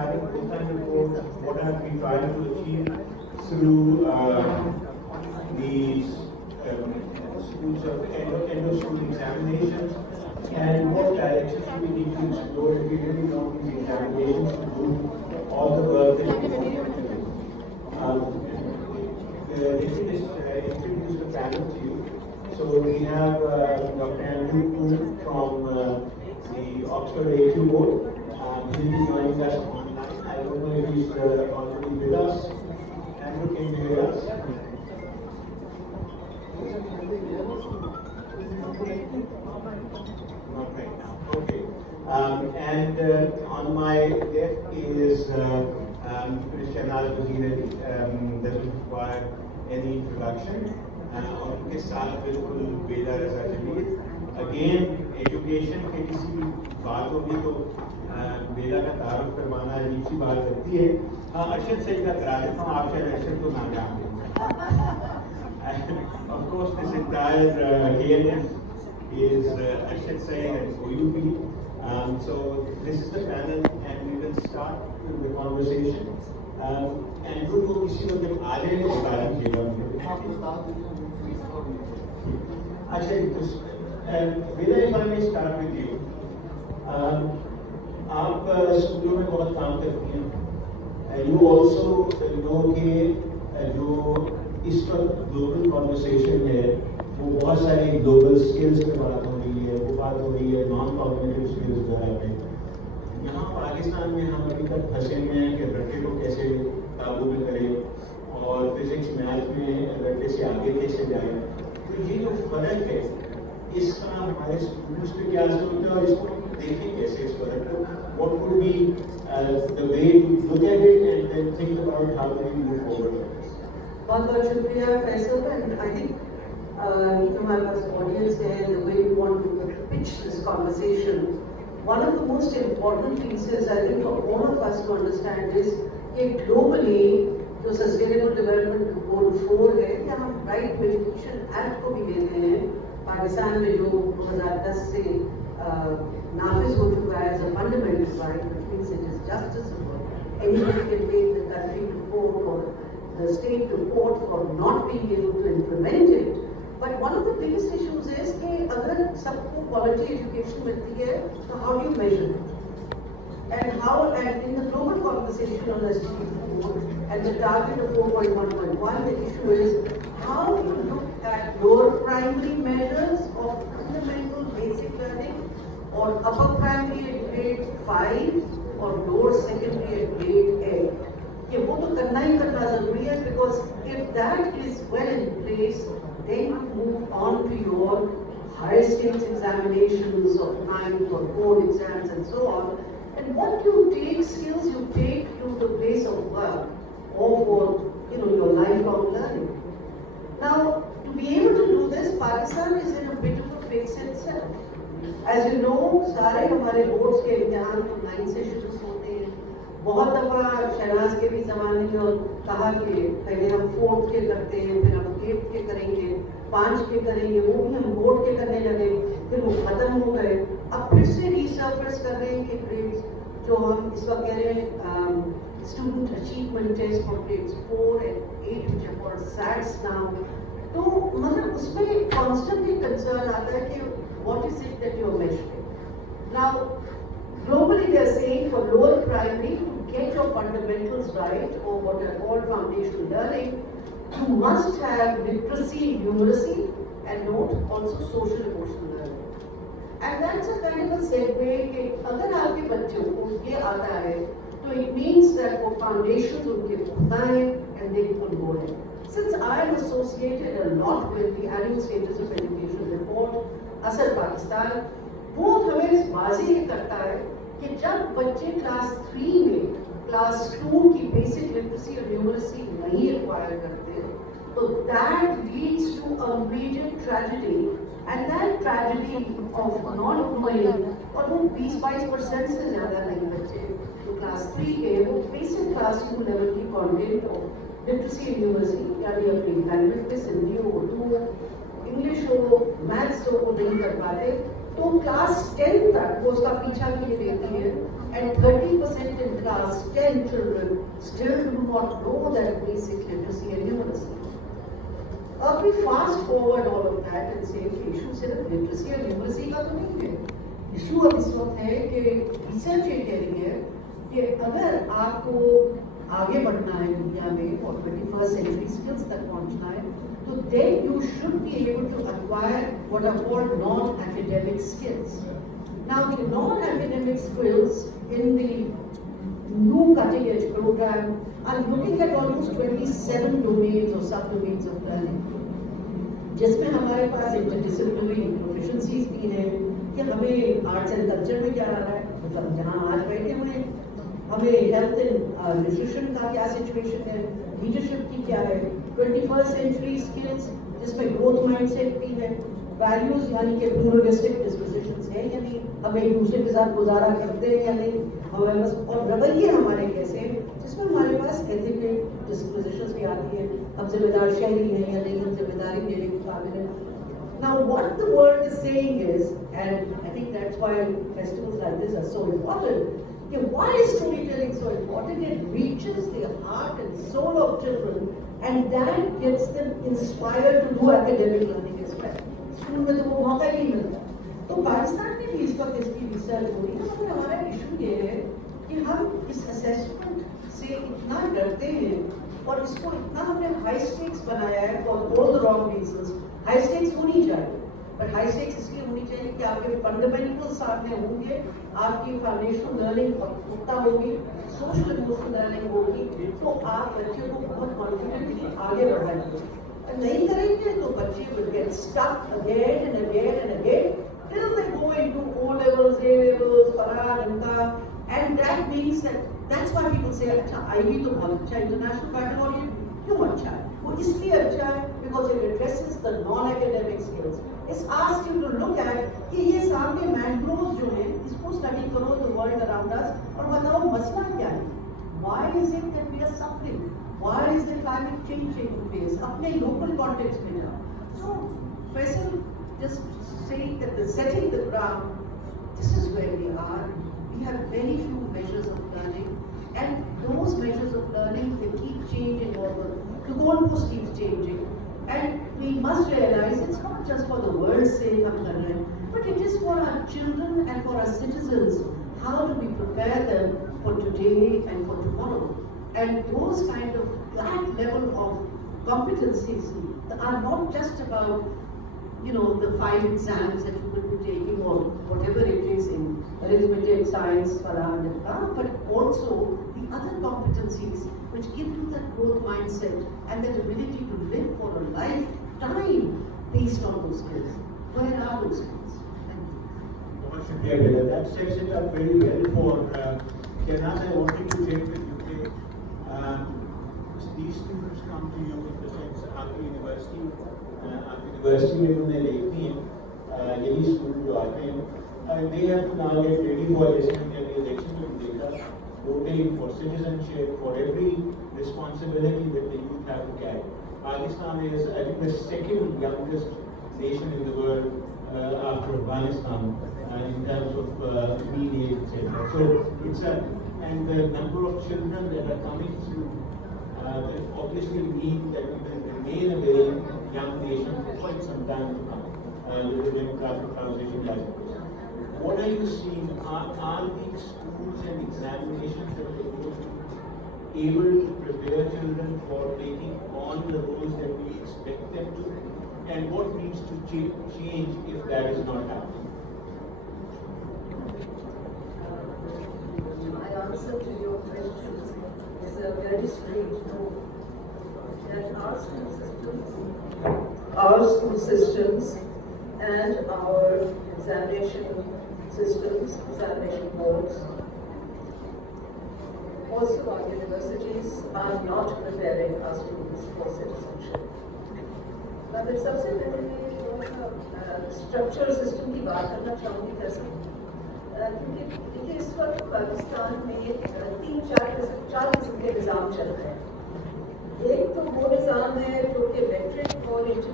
having full-time reports, what have we tried to achieve through these schools of end-of-school examinations, and what directions we need to explore if we really want these examinations to do all the work that we want to do. Let me just introduce the panel to you. So we have Dr. Andrew Coombe from the OxfordAQA board. He'll be joining us online. I don't know if he's already with us. Andrew, can you hear us? Not right now. Okay. And on my left is Shahnaz Wazir Ali. Doesn't require any introduction. और उनके साथ बिल्कुल बेला रज़ा Jameel. Again, education के किसी भी बात होगी तो बेला का तारुफ करवाना अजीब सी बात लगती है. हाँ, अरशद सईद का करा देता हूँ, आप शायद अरशद को ना जानते हैं. Of course, this entire ANF is Arshad Saeed and OUP. So this is the panel, and we will start the conversation. Andrew को किसी को जब आ जाए तो बता दीजिएगा. अच्छा, Baela, if I may start with you. आप स्कूलों में बहुत काम करती हैं. You also know कि जो इस वक्त ग्लोबल कॉन्वर्सेशन है वो बहुत सारी ग्लोबल स्किल्स पे बात हो रही है, वो बात हो रही है नॉन कॉग्निटिव स्किल्स के बारे में. यहाँ पाकिस्तान में हम अभी तक फंसे हुए हैं कि रट्टे को कैसे काबू में करें और फिजिक्स मैथ में रट्टे से आगे कैसे जाएं. तो ये जो फर्क है इसका हमारे स्कूल्स पे क्या असर होता है और इसको देखें कैसे इस फर्क को. What would be the way to look at it and then think about how do we move forward. बहुत बहुत शुक्रिया फैसल. And I think हमारे पास ऑडियंस है, the way we want to pitch this conversation. One of the most important pieces I think for all of us to understand is कि globally जो Sustainable Development Goal 4 है या हम Right to Education Act को भी लेते हैं, पाकिस्तान में जो 2010 से नाफिज हो चुका है as a fundamental right, which means it is justiciable. Anybody can take the country to court or the state to court for not being able to implement it. But one of the biggest issues is कि अगर सबको quality education मिलती है, so how do you measure it? And how, and in the global conversation on SDG4 and the target of 4.1.1, the issue is how you look at lower primary measures of fundamental basic learning or upper primary at grade 5 or lower secondary at grade 8. कि वो तो करना ही करना ज़रूरी है, because if that is well in place, then you move on to your higher stakes examinations of 9th or board exams and so on. And what you take, skills you take to the place of work or for your lifelong learning. Now, to be able to do this, Pakistan is in a bit of a fix itself. As you know, सारे हमारे boards के इम्तिहान 9 से शुरू होते हैं. बहुत दफ़ा शहनाज के भी ज़माने में कहा कि पहले हम 4th के करते हैं, फिर हम 8th के करेंगे, 5 के करेंगे, वो भी हम बोर्ड के करने लगे, फिर वो ख़त्म हो गए. अब फिर से रीसर्फेस कर रहे हैं कि ग्रेड्स जो हम इस वक्त कह रहे हैं student achievement test for grades 4 and 8 which are called SATs now. तो मतलब उसमें कॉन्स्टेंटली कंसर्न आता है कि what is it that you are measuring. Now, globally they are saying for lower primary to get your fundamentals right or what are called foundational learning, you must have literacy, numeracy and note, also social emotional learning. And that's a kind of a segue कि अगर आपके बच्चों को ये आता है तो it means that वो foundations उनके पुख्ता हैं and they could go ahead. Since I am associated a lot with the annual status of education report, असर पाकिस्तान, वो हमें वाज़ेह करता है कि जब बच्चे क्लास 3 में क्लास 2 की बेसिक लिटरेसी और न्यूमरेसी नहीं एक्वायर करते तो that leads to a major tragedy, and that tragedy of not knowing, और वो 20-22% से ज़्यादा नहीं बच्चे तो क्लास 3 के वो बेसिक क्लास 2 लेवल की कंटेंट ऑफ लिटरेसी और न्यूमरेसी यानी अपनी लैंग्वेज में हिंदी हो, उर्दू हो, इंग्लिश हो, मैथ्स हो वो नहीं कर पाते तो क्लास 10 तक वो उसका पीछा किए देती है and 30% in class 10 10% children still do not know that basic literacy and numeracy. We fast forward all of that and say कि issue सिर्फ literacy और numeracy का तो नहीं है. Issue अब इस वक्त है कि research ये कह रही है कि अगर आपको आगे बढ़ना है दुनिया में और 21st century skills तक पहुंचना है, तो then you should be able to acquire what are called non-academic skills. Now the non-academic skills in the new cutting edge program are looking at almost 27 domains or subdomains of learning, जिसमें हमारे पास interdisciplinary proficiencies भी हैं कि हमें arts and culture में क्या आ रहा है, मतलब जहाँ आज बैठे हुए हैं, हमें health and nutrition का क्या situation है, leadership की क्या है, 21st century skills जिसमें growth mindset भी है, values यानी कि pluralistic dispositions है या नहीं, हमें एक दूसरे के साथ गुजारा करते हैं या नहीं, हमारे पास और रवैये हमारे कैसे हैं, जिसमें हमारे पास ethical dispositions भी आती हैं, हम जिम्मेदार शहरी हैं या नहीं, हम जिम्मेदारी लेने के काबिल हैं. Now what the world is saying is, and I think that's why festivals like this are so important, why is storytelling so important? It reaches the heart and soul of children and that gets them inspired to do academic learning as well. School में तो वो मौका ही नहीं मिलता. तो पाकिस्तान में भी इस वक्त इसकी रिसर्च हो रही है, मगर हमारा इशू ये है कि हम इस असेसमेंट से इतना डरते हैं और इसको इतना हमने हाई स्टेक्स बनाया है for all the wrong reasons. High stakes होनी चाहिए, पर हाई स्टेक्स इसलिए होनी चाहिए कि आपके फंडामेंटल सामने होंगे, आपकी फाउंडेशनल लर्निंग पुख्ता होगी, सोशल इमोशनल लर्निंग होगी, तो आप बच्चे को बहुत कॉन्फिडेंटली आगे बढ़ाएंगे. नहीं करेंगे तो बच्चे will get stuck again and again and again till they go into O levels, A levels, Farad, Anta, and that means that's why people say अच्छा IB तो बहुत अच्छा international baccalaureate क्यों अच्छा है? वो इसलिए अच्छा है because it addresses the non-academic skills. It's asked you to look at कि ये सामने mangroves जो हैं इसको study करो the world around us और बताओ मसला क्या है? Why is it that we are suffering? Why is the climate change taking place? अपने local context में जाओ. So Faisal just saying that the setting the ground, this is where we are. We have very few measures of learning, and those measures of learning they keep changing over. The goalpost keeps changing, and we must realize it's not just for the world's sake हम कर रहे हैं, but it is for our children and for our citizens. How do we prepare them for today and for tomorrow? And those kind of that level of competencies are not just about, you know, the 5 exams that you will be taking or whatever it is in arithmetic, science, but also the other competencies which give you that growth mindset and that ability to live for a lifetime based on those skills. Where are those skills? Thank you. That sets it up very well for Shahnaz. I wanted to check with you. These students come to you in the sense आपकी university में उन्हें देखती हैं यही student जो आते हैं they have to now get ready for listening to the election of data, voting for citizenship, for every responsibility that the youth have to carry. Pakistan is, I think, the second youngest nation in the world after Afghanistan in terms of mean age, etc. So it's and the number of children that are coming through obviously mean that we will remain a very young nation for quite some time to come with the demographic transition like this. What are you seeing? Are these schools and examinations that they go through able to prepare children for taking on the roles that we expect them to? And what needs to change if that is not happening? My answer to your question is a very straight no. That our school systems and our examination systems, examination boards, also our universities are not preparing our students for citizenship. मगर सबसे पहले मैं structural system की बात करना चाहूँगी कैसे, क्योंकि देखिए इस वक्त पाकिस्तान में 3-4 किस्म के निज़ाम चल रहे हैं. एक तो वो निज़ाम है जो कि मैट्रिक और